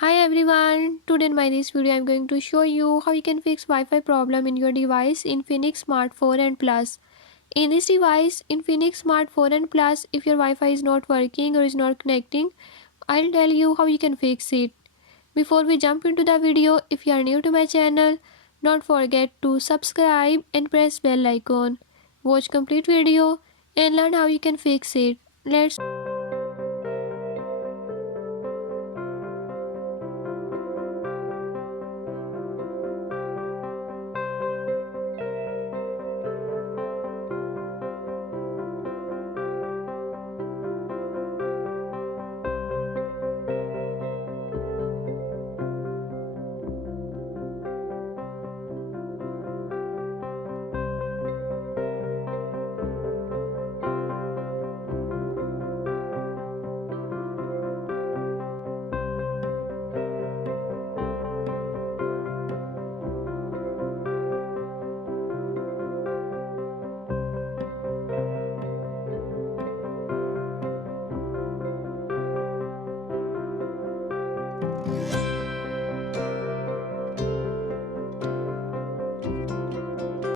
Hi everyone, today in this video I am going to show you how you can fix Wi-Fi problem in your device Infinix Smart 4 and Plus. In this device Infinix Smart 4 and Plus, if your Wi-Fi is not working or is not connecting, I'll tell you how you can fix it. Before we jump into the video, if you are new to my channel, don't forget to subscribe and press bell icon. Watch complete video and learn how you can fix it. Let's